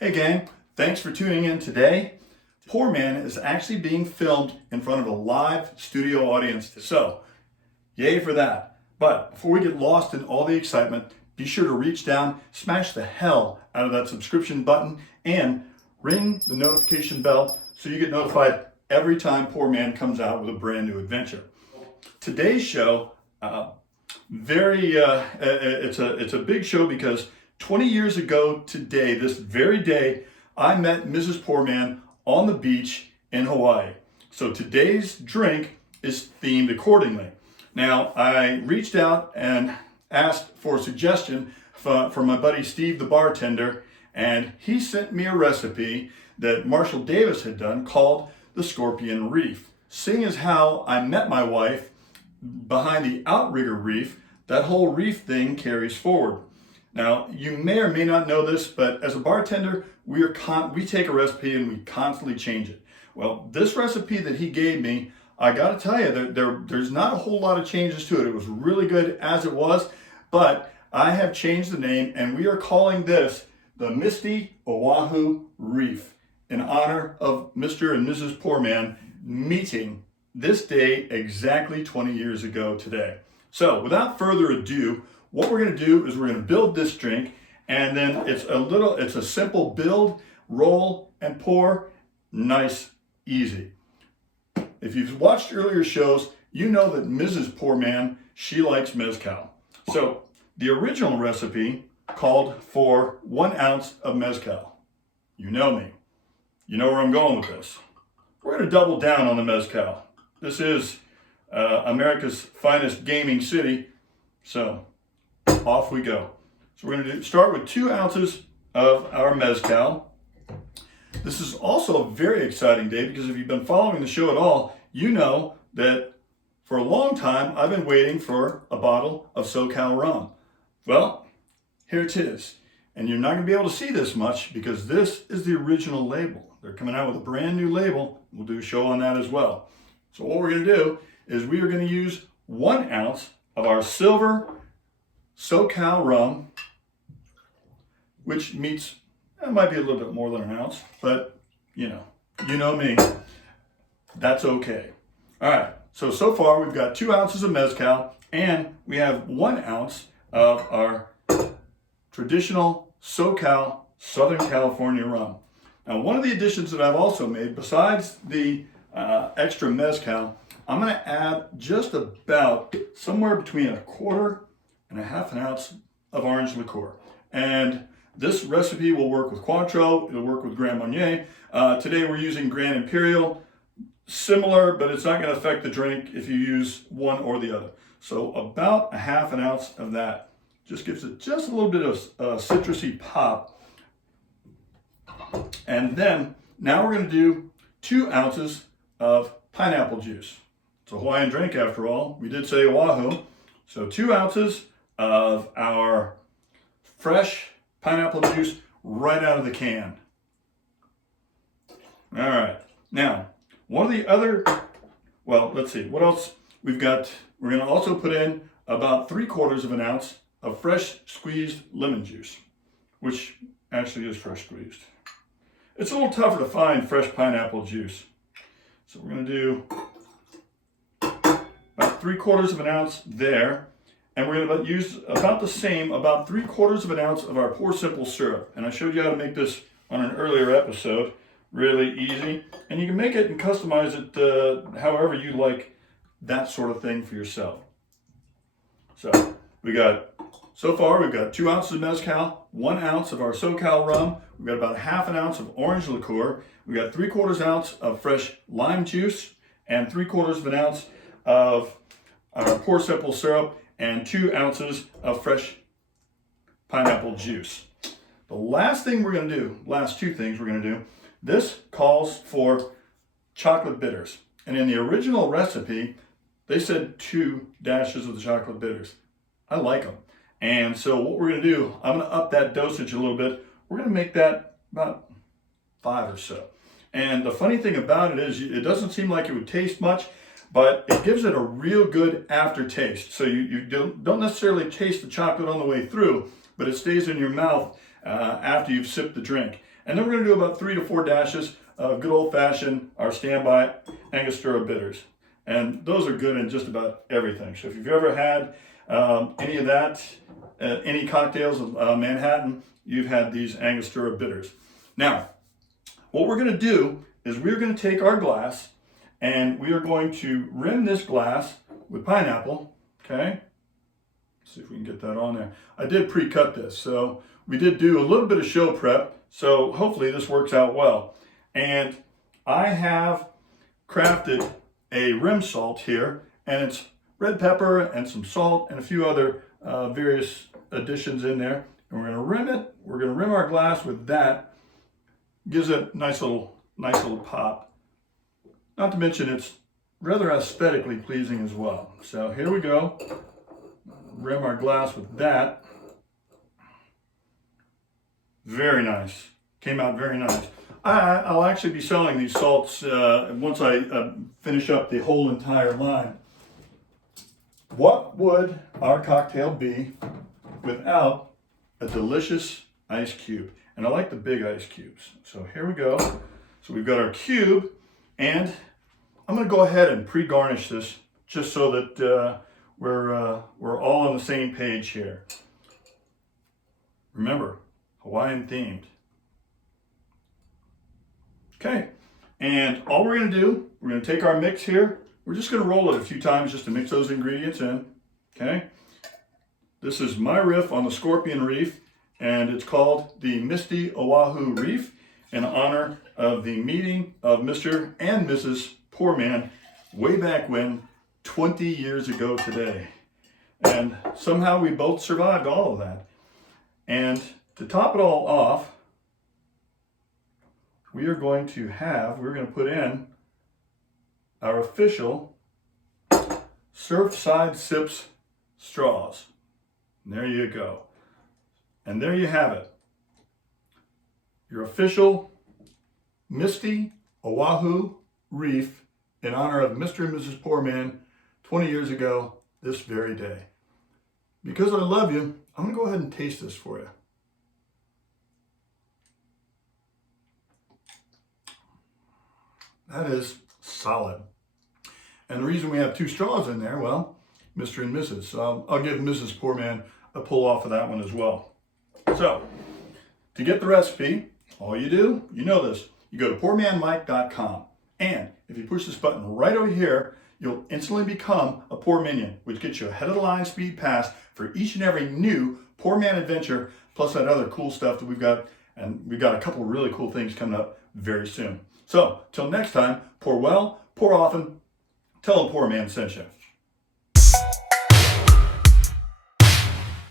Hey gang, thanks for tuning in today. PourMan is actually being filmed in front of a live studio audience, so yay for that. But before we get lost in all the excitement, be sure to reach down, smash the hell out of that subscription button, and ring the notification bell so you get notified every time PourMan comes out with a brand new adventure. Today's show, it's a big show because 20 years ago today, this very day, I met Mrs. PourMan on the beach in Hawaii. So today's drink is themed accordingly. Now, I reached out and asked for a suggestion from my buddy Steve, the bartender, and he sent me a recipe that Marshall Davis had done called the Scorpion Reef. Seeing as how I met my wife behind the outrigger reef, that whole reef thing carries forward. Now, you may or may not know this, but as a bartender, we take a recipe and we constantly change it. Well, this recipe that he gave me, I gotta tell you, there's not a whole lot of changes to it. It was really good as it was, but I have changed the name and we are calling this the Misty Oahu Reef in honor of Mr. and Mrs. PourMan meeting this day exactly 20 years ago today. So without further ado, what we're going to do is we're going to build this drink, and then it's a simple build, roll, and pour. Nice, easy. If you've watched earlier shows, you know that Mrs. PourMan, she likes Mezcal. So the original recipe called for 1 ounce of Mezcal. You know me. You know where I'm going with this. We're going to double down on the Mezcal. This is America's finest gaming city, so off we go. So we're going to start with 2 ounces of our Mezcal. This is also a very exciting day because if you've been following the show at all, you know that for a long time I've been waiting for a bottle of SoCal rum. Well, here it is. And you're not going to be able to see this much because this is the original label. They're coming out with a brand new label. We'll do a show on that as well. So what we're going to do is we are going to use 1 ounce of our silver SoCal rum, which meets, it might be a little bit more than 1 ounce, but you know me, that's okay. All right, so far we've got 2 ounces of Mezcal and we have 1 ounce of our traditional SoCal Southern California rum. Now, one of the additions that I've also made, besides the extra Mezcal, I'm going to add just about somewhere between 1/4 and 1/2 ounce of orange liqueur. And this recipe will work with Cointreau, it'll work with Grand Marnier. Today we're using Grand Imperial, similar, but it's not going to affect the drink if you use one or the other. So about 1/2 ounce of that just gives it just a little bit of citrusy pop. And then now we're going to do 2 ounces of pineapple juice. It's a Hawaiian drink after all. We did say Oahu. So 2 ounces of our fresh pineapple juice right out of the can. All right. Now, one of the other, well, let's see, what else we've got? We're going to also put in about 3/4 of an ounce of fresh squeezed lemon juice, which actually is fresh squeezed. It's a little tougher to find fresh pineapple juice. So we're going to do about 3/4 of an ounce there. And we're going to use about the same, about 3/4 of an ounce of our Pour Simple syrup. And I showed you how to make this on an earlier episode. Really easy. And you can make it and customize it however you like that sort of thing for yourself. So so far we've got 2 ounces of Mezcal, 1 ounce of our SoCal rum. We've got about 1/2 ounce of orange liqueur. We've got 3/4 ounce of fresh lime juice and 3/4 of an ounce of our Pour Simple syrup and 2 ounces of fresh pineapple juice. The last thing we're going to do, last 2 things we're going to do, this calls for chocolate bitters. And in the original recipe, they said 2 dashes of the chocolate bitters. I like them. And so what we're going to do, I'm going to up that dosage a little bit. We're going to make that about 5 or so. And the funny thing about it is it doesn't seem like it would taste much, but it gives it a real good aftertaste. So you don't necessarily taste the chocolate on the way through, but it stays in your mouth after you've sipped the drink. And then we're going to do about 3 to 4 dashes of good old-fashioned, our standby Angostura bitters. And those are good in just about everything. So if you've ever had any of that, any cocktails of Manhattan, you've had these Angostura bitters. Now, what we're going to do is we're going to take our glass and we are going to rim this glass with pineapple, okay? Let's see if we can get that on there. I did pre-cut this, so we did do a little bit of show prep, so hopefully this works out well. And I have crafted a rim salt here, and it's red pepper and some salt and a few other various additions in there. And we're going to rim it. We're going to rim our glass with that. Gives it a nice little pop. Not to mention it's rather aesthetically pleasing as well. So here we go. Rim our glass with that. Very nice. Came out very nice. I'll actually be selling these salts once I finish up the whole entire line. What would our cocktail be without a delicious ice cube? And I like the big ice cubes. So here we go. So we've got our cube, and I'm going to go ahead and pre-garnish this just so that we're all on the same page here. Remember, Hawaiian themed. Okay, and all we're going to do, we're going to take our mix here. We're just going to roll it a few times just to mix those ingredients in. Okay, this is my riff on the Scorpion Reef, and it's called the Misty Oahu Reef in honor of the meeting of Mr. and Mrs. PourMan way back when, 20 years ago today. And somehow we both survived all of that. And to top it all off, we're going to put in our official Surfside Sips straws. And there you go. And there you have it. Your official Misty Oahu Reef in honor of Mr. and Mrs. PourMan 20 years ago this very day. Because I love you, I'm going to go ahead and taste this for you. That is solid. And the reason we have 2 straws in there, well, Mr. and Mrs. So I'll give Mrs. PourMan a pull off of that one as well. So, to get the recipe, all you do, you know this, you go to PourManMike.com. And if you push this button right over here, you'll instantly become a Pour Minion, which gets you ahead of the line speed pass for each and every new PourMan adventure, plus that other cool stuff that we've got. And we've got a couple of really cool things coming up very soon. So, till next time, pour well, pour often, tell a PourMan sent you.